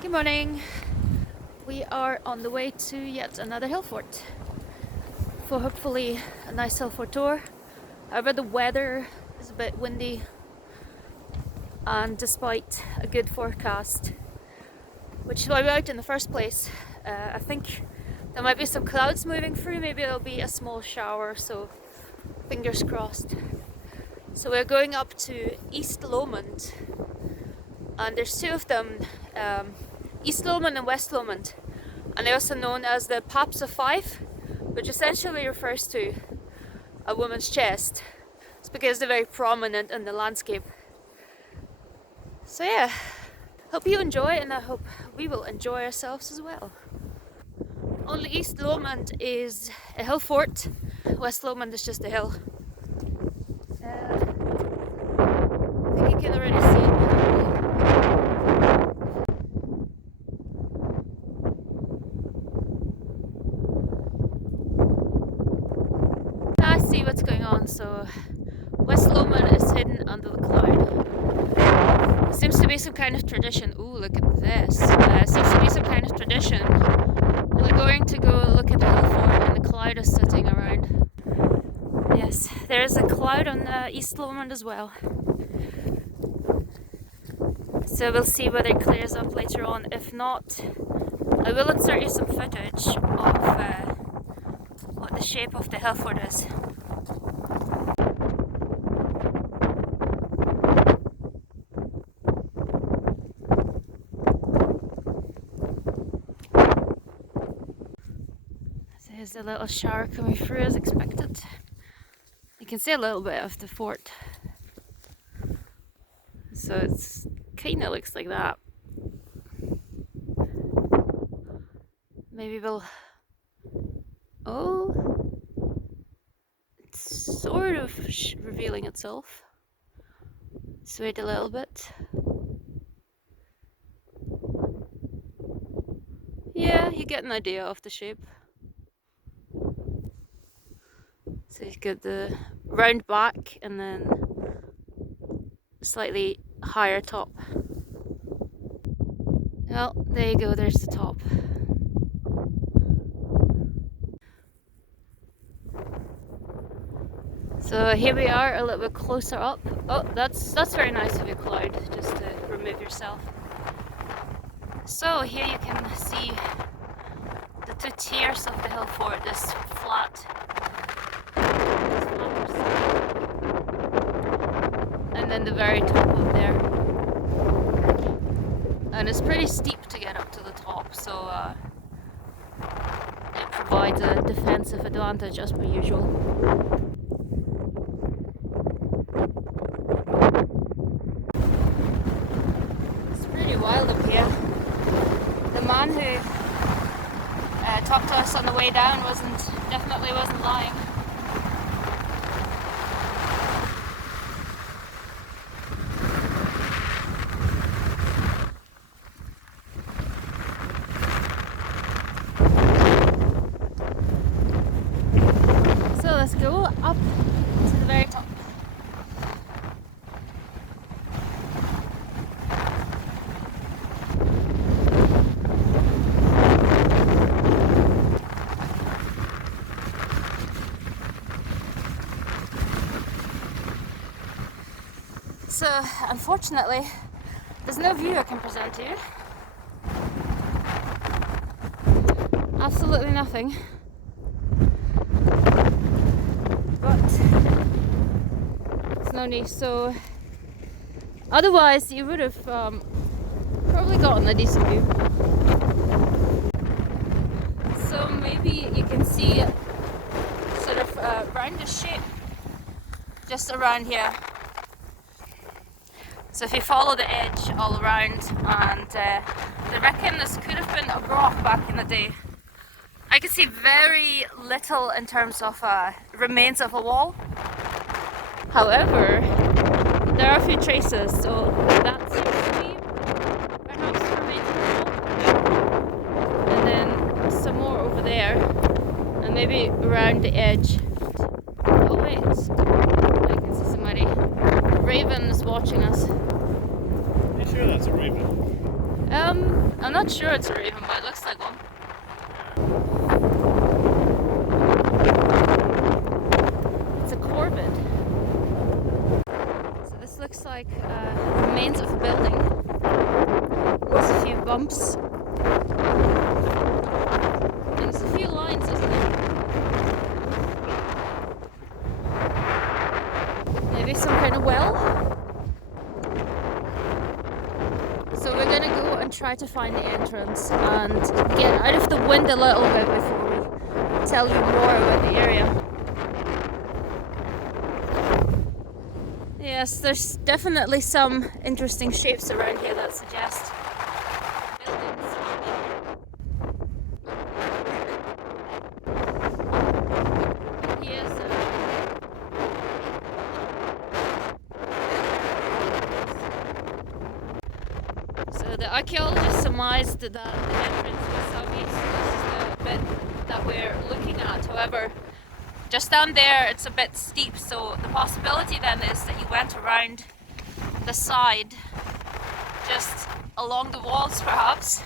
Good morning. We are on the way to yet another hill fort for hopefully a nice hill fort tour. However, the weather is a bit windy, and despite a good forecast, which is why we're out in the first place, I think there might be some clouds moving through. Maybe it'll be a small shower, so fingers crossed. So we're going up to East Lomond, and there's two of them, East Lomond and West Lomond, and they're also known as the Paps of Fife, which essentially refers to a woman's chest. It's because they're very prominent in the landscape. So yeah, hope you enjoy it, and I hope we will enjoy ourselves as well. Only East Lomond is a hill fort, West Lomond is just a hill. I think you can already see it. I see what's going on. So West Lomond is hidden under the cloud. There seems to be some kind of tradition. Ooh, look at this. Seems to be some kind of tradition. We're going to go look at the hill fort, and the cloud is sitting around. Yes, there is a cloud on East Lomond as well. So we'll see whether it clears up later on. If not, I will insert you some footage of what the shape of the hill fort is. So here's a little shower coming through as expected. You can see a little bit of the fort. So it's kind of looks like that. Maybe we'll... Oh, it's sort of revealing itself. Just wait a little bit. Yeah, you get an idea of the shape. So you've got the round back and then slightly higher top. Well, there you go, there's the top. So here we are, a little bit closer up. Oh, that's very nice of you, cloud, just to remove yourself. So here you can see the two tiers of the hill fort, this flat, and then the very top up there. And it's pretty steep to get up to the top, so it provides a defensive advantage as per usual. It's pretty wild up here. The man who talked to us on the way down definitely wasn't lying. So let's go up to the very top. So, unfortunately, there's no view I can present to you. Absolutely nothing. But it's no need. So, otherwise, you would have probably gotten a decent view. So maybe you can see sort of a roundish shape just around here. So if you follow the edge all around, and I reckon this could have been a rock back in the day. I can see very little in terms of remains of a wall. However, there are a few traces, so that seems to be perhaps remains of a wall. And then some more over there, and maybe around the edge. Oh wait, I can see somebody. Raven is watching us. Are you sure that's a raven? I'm not sure it's a raven, but it looks like one. It's a corvid. So this looks like remains of a building. There's a few bumps. There's a few lines, isn't there? Maybe some kind of well? So we're gonna go and try to find the entrance and get out of the wind a little bit before we tell you more about the area. Yes, there's definitely some interesting shapes around here that suggest buildings. Here's so the archaeologists surmised that the entrance was southeast. This is the bit that we're looking at. However, just down there it's a bit steep, so the possibility then is that you went around the side, just along the walls perhaps,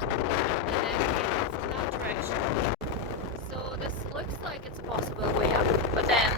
and then came off in that direction. So this looks like it's a possible way up, but then,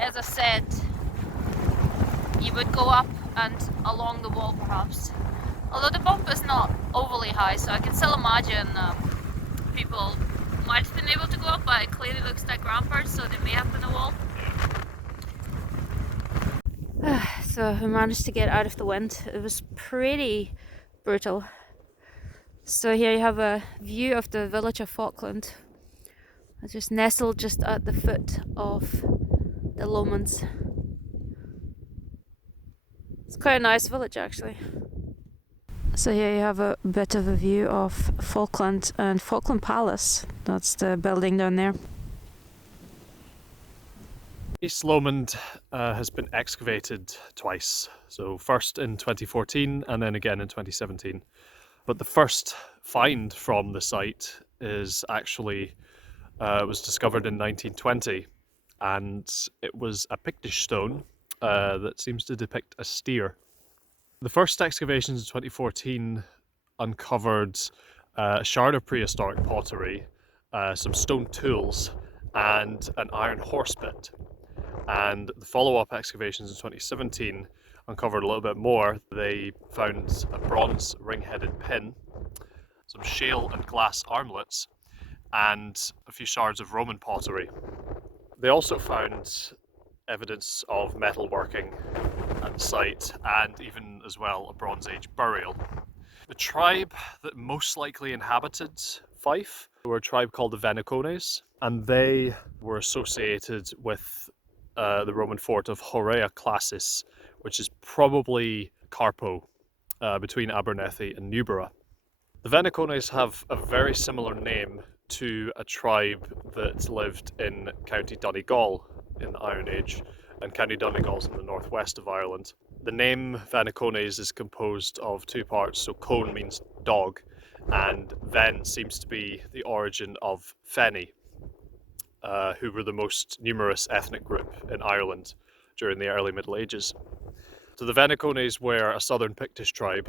as I said, you would go up and along the wall perhaps. Although the bump is not overly high, so I can still imagine people might have been able to go up, but it clearly looks like ramparts, so they may have been a wall. So we managed to get out of the wind. It was pretty brutal. So here you have a view of the village of Falkland. It's just nestled just at the foot of the Lommonds. It's quite a nice village actually. So here you have a bit of a view of Falkland and Falkland Palace. That's the building down there. East Lomond has been excavated twice. So first in 2014 and then again in 2017. But the first find from the site is actually was discovered in 1920, and it was a Pictish stone that seems to depict a steer. The first excavations in 2014 uncovered a shard of prehistoric pottery, some stone tools, and an iron horse bit. And the follow-up excavations in 2017 uncovered a little bit more. They found a bronze ring-headed pin, some shale and glass armlets, and a few shards of Roman pottery. They also found evidence of metalworking at the site, and even as well a Bronze Age burial. The tribe that most likely inhabited Fife were a tribe called the Venicones, and they were associated with the Roman fort of Horea Classis, which is probably Carpo, between Abernethy and Newborough. The Venicones have a very similar name to a tribe that lived in County Donegal in the Iron Age, and County Donegal is in the northwest of Ireland. The name Venicones is composed of two parts, so cone means dog, and Ven seems to be the origin of Feni, who were the most numerous ethnic group in Ireland during the early Middle Ages. So the Venicones were a southern Pictish tribe,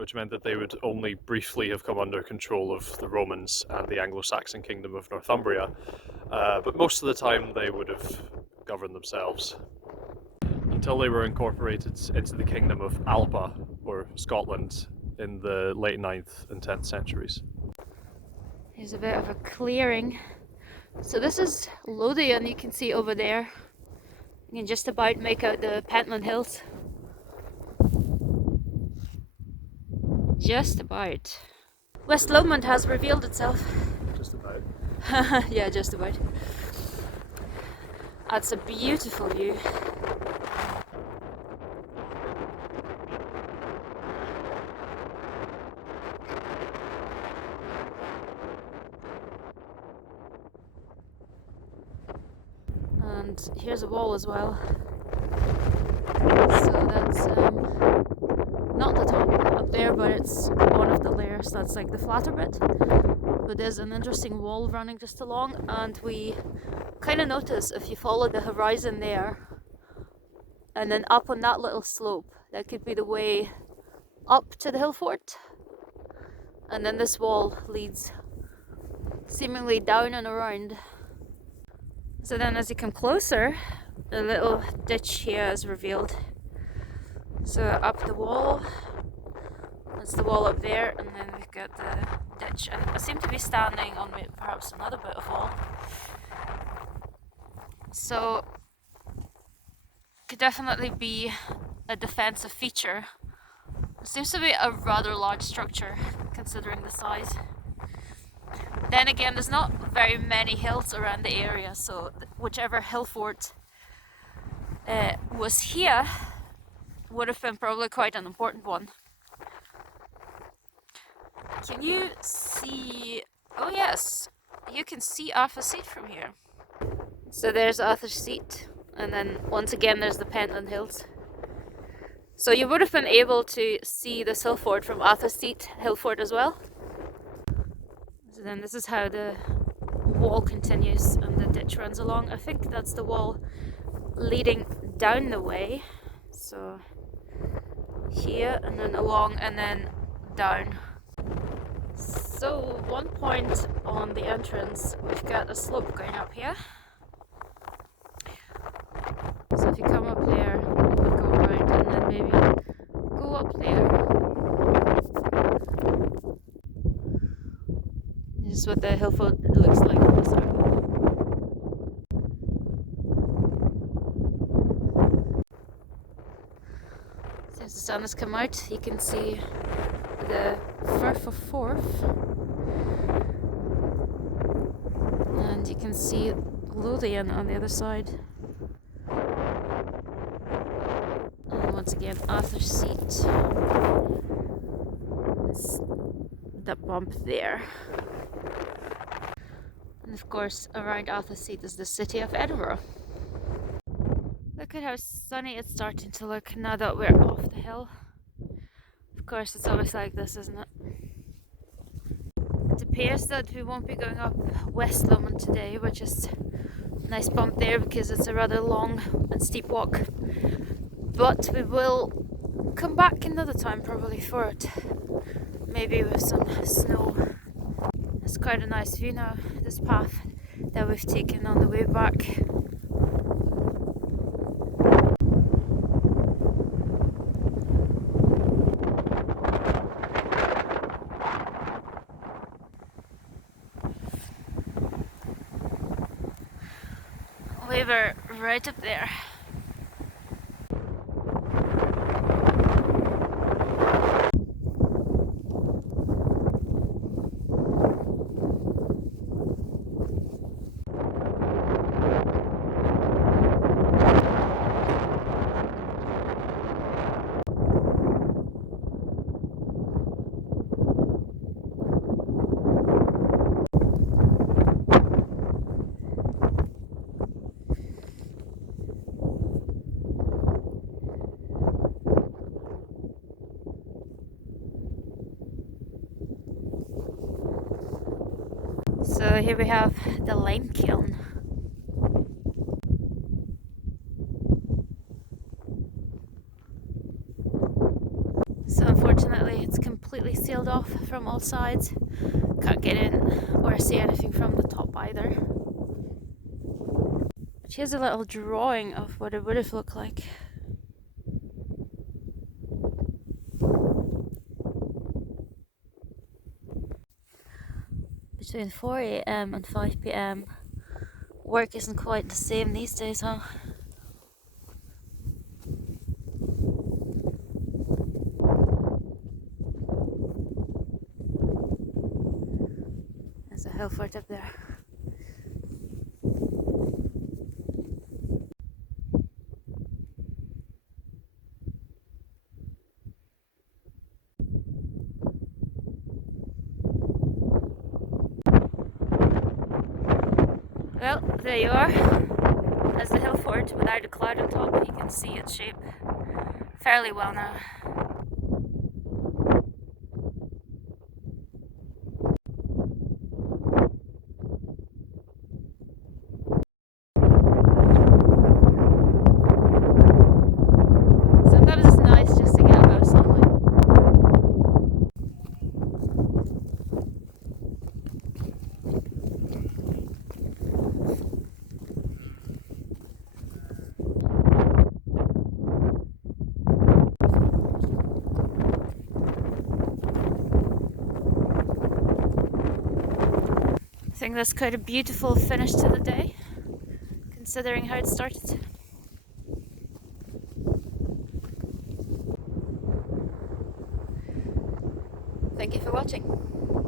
which meant that they would only briefly have come under control of the Romans and the Anglo-Saxon kingdom of Northumbria, but most of the time they would have governed themselves until they were incorporated into the kingdom of Alba, or Scotland, in the late 9th and 10th centuries. Here's a bit of a clearing. So this is Lothian, you can see over there. You can just about make out the Pentland Hills. Just about. West Lomond has revealed itself. Just about. Yeah, just about. That's a beautiful view. And here's a wall as well. So that's not the top up there, but it's one of the layers that's like the flatter bit. But there's an interesting wall running just along, and we kind of notice if you follow the horizon there and then up on that little slope, that could be the way up to the Hillfort, and then this wall leads seemingly down and around. So then as you come closer, a little ditch here is revealed. So up the wall, that's the wall up there, and then we've got the ditch, and I seem to be standing on perhaps another bit of wall. So could definitely be a defensive feature. It seems to be a rather large structure considering the size. Then again, there's not very many hills around the area, so whichever hill fort was here would have been probably quite an important one. Can you see? Oh yes, you can see Arthur's Seat from here. So there's Arthur's Seat, and then once again there's the Pentland Hills. So you would have been able to see this hill fort from Arthur's Seat hill fort as well. So then this is how the wall continues and the ditch runs along. I think that's the wall leading down the way. So here and then along and then down. So one point on the entrance, we've got a slope going up here. So if you come up there, you could go around and then maybe go up there. This is what the hill fort looks like from this angle. Since the sun has come out, you can see the Firth of Forth, and you can see Lothian on the other side. And once again, Arthur's Seat. It's the bump there. And of course, around Arthur's Seat is the city of Edinburgh. Look at how sunny it's starting to look now that we're off the hill. Of course, it's always like this, isn't it? It appears that we won't be going up West Lomond today, which is a nice bump there because it's a rather long and steep walk. But we will come back another time probably for it. Maybe with some snow. It's quite a nice view now, this path that we've taken on the way back. We were right up there. So here we have the lime kiln. So unfortunately it's completely sealed off from all sides. Can't get in or see anything from the top either. But here's a little drawing of what it would have looked like. Between 4 AM and 5 PM. Work isn't quite the same these days, huh? There's a Hillfort up there. Well, there you are. That's the Hillfort without a cloud on top. You can see its shape fairly well now. Sometimes it's nice just to get a bit of sunlight. think that's quite a beautiful finish to the day, considering how it started. Thank you for watching.